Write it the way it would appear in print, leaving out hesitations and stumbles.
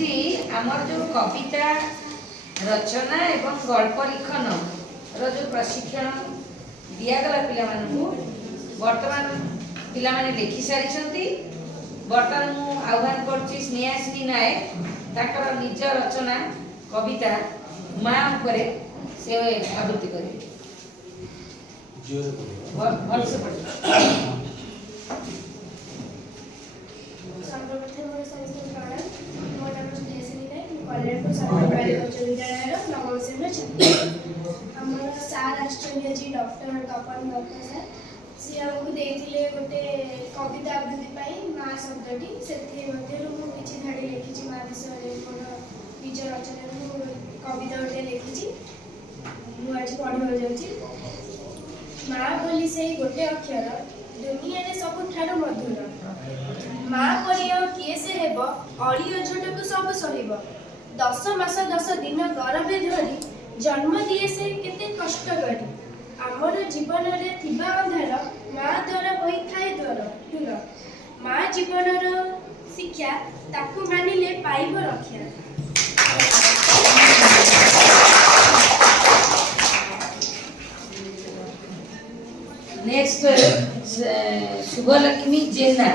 आज आमर जो कविता रचना एवं गल्प लिखन जो प्रशिक्षण दिगला पिला बर्तमान पिला लिखि सारी बर्तमान मु आह्वान कर स्नेहासिनी नायक निज रचना कविता माँ उपरे से आवृत्ति करेंगे। डॉक्टर तपन दत्त सर सी आमको देते गोटे कविता आवृत्ति माँ शब्दी से किसी धाड़ी लिखी माँ विषय निज रचना कविता गोटे लिखी मुझे पढ़ा जाऊँगी। माँ बोली से गोटे अक्षर दुनिया रे सबुठार मधुर माँ परी किए से हेब अड़ी अझट को सब सहिब 10 मास 10 दिन गर्भे धरी जन्म दिए से केते कष्ट करी आमर जीवन रे थिबा अंधार माँ द्वारा होई थाए दूर माँ जीवन शिक्षा ताकू मानिले पाइब रक्षा। नेक्स्ट शुभलक्ष्मी जेना।